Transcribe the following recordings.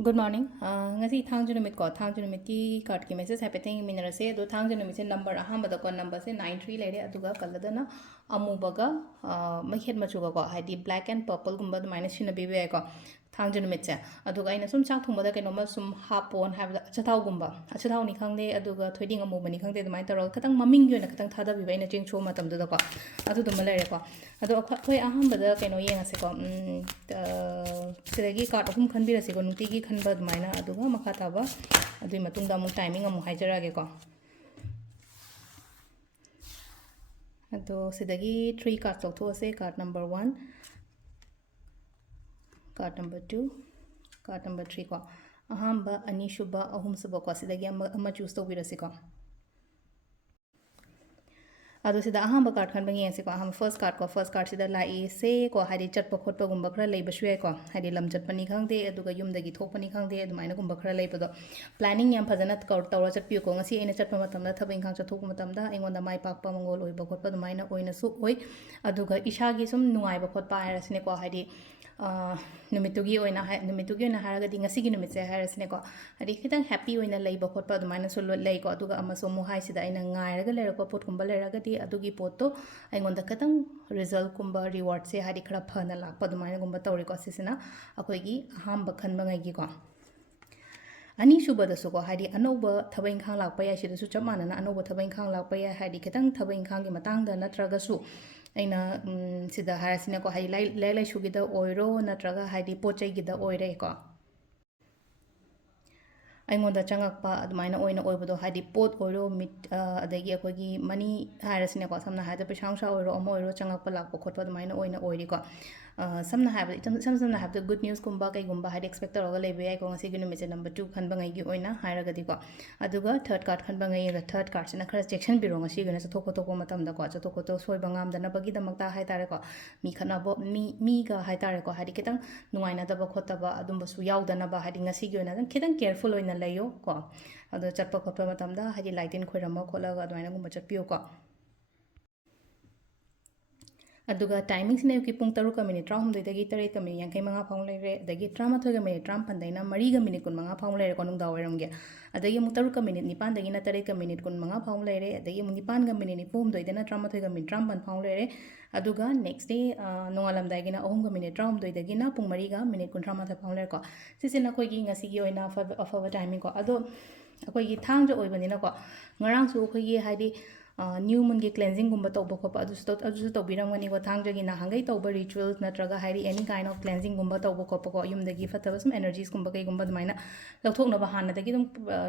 Good morning. Ngasi thangju numit ko thangju numit ki card ki message happening minarase do thangju numit se number ahamba da ko number se 93 lere aduga kalada na amubaga makhet machu ko haidi black and purple gumba minus shina bibe ko thangju numit se aduga ina sum chak thumba da keno ma sum hapon have achathaw gumba achathaw ni khangde aduga thoiding amu bani khangde dumai taro katang maming yo na katang thada bibe ina ching cho matam da ko adu dum lere ko adu khoi ahamba da keno yengase ko sidagi card ahum khanbirase ko nuti gi khanba dumaina aduga makha taba adui matungda mu timing amu haijarage ko ado sidagi 3 cards lothoase card number 1 card number 2 card number 3 ko ahamba ani shuba ahum suba ko sidagi ama choose to birase ko ado sida ahamba card khan bangi ase ko aham first card sida lai se ko hari chatpa khotpa gumba khara leiba shuai ko hari lam chatpani khangde aduga yumdagi thokpani khangde adumaina gumba khara leiba do planning yam phajana tawra chatpi ko ngasi aina chatpa matamda thabing khang chathok matamda aingonda mai pakpa mangol oiba khotpa adumaina oina su oi aduga ishagi sum nungaiba khotpa hairasne ko hari numitugi oina haragadi ngasigi numitse hairasne ko hari khitang happy oina leiba khotpa adumaina su lei ko aduga amaso mu hai sida aina ngairaga lerako pot kumba leragadi adugi poto aingonda katang result kumba reward se hari khara phana lakpa adumaina gumba tawri ko sisina akoigi ahamba khanba ngai gi ko ani subadasu ko hari anoba thabain khang lakpa ya sidasu chamana na anoba thabain khang lakpa ya hari kitang thabain khang gi matangda natraga su aina sida harasina ko hari lai sugida oiro natraga hari pochai gida oire ko aingonda changakpa adumaina oina oibado hadi pot oiro mit adagi akogi mani harasine ko samna hada pesangsa oiro omo oiro changakpa lakpa khotpa adumaina oina oiri ko samna haba samna haba good news kumba kai gumba hadi expect toroga lebe ai ko ngasi gi numit number 2 khanba ngai gi oina hairagadi ko aduga third card khanba ngai ga third card sina khara section biro ngasi gina chathok ko matam da ko chathok ko soi bangam da na bagi damakta hai tare ko mi khana bo mi ga hai tare ko hadi kitang nuaina da ba khota ba adumba su yaw da na ba hadi ngasi gi oina kitang careful oina layo ko ado chatpa khotpa matamda hadi lightin khoirama kholaga adwaina gumba chatpiyo ko aduga timing sine ki pung 3 minute 3 dagi 3 minute yankai manga phang lere dagi 13 minute 3 daina 3 minute kun manga phang lere konung dawaram ge adagi mu 3 minute 9 dagi na 3 minute kun manga phang lere adagi mu 9 minute ni pum doidana 13 minute 3 phang lere aduga next day nongalam dagi na 3 minute 3 dagi na pung 3 minute kun 13 phang lere ko sisina koi gi ngasi gi oina afaba timing ko ado akoi gi thang jo oibani na ko ngarang su koi gi haidi new moon gi cleansing gumba tawba khopa adu to biramani ko thang jagi na hangai tawba rituals natraga hairi any kind of cleansing gumba tawba khopa ko yum dagi fataba sum energies gumba kai gumba dumaina lathok na bahana dagi dum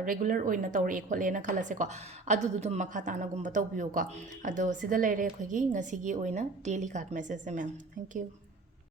regular oina tawri khole na khalase ko adu dum makha tana gumba tawbiyo ko ado sida lere khogi ngasi gi oina daily card message ma'am thank you